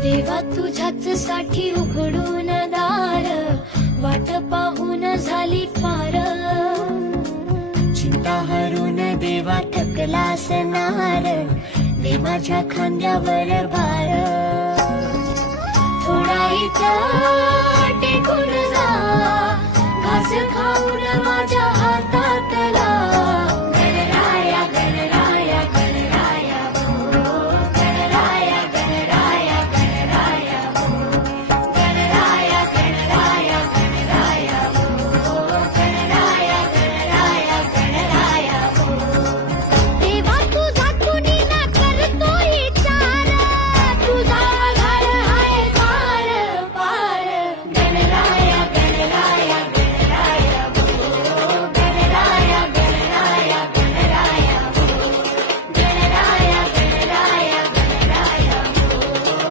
देवा तुझ्याच साठी उघडून दार, वाट पाहून झाली पार. चिंता हरून देवा थकला असणार, दे माझ्या खांद्यावर भार. थोडा इथं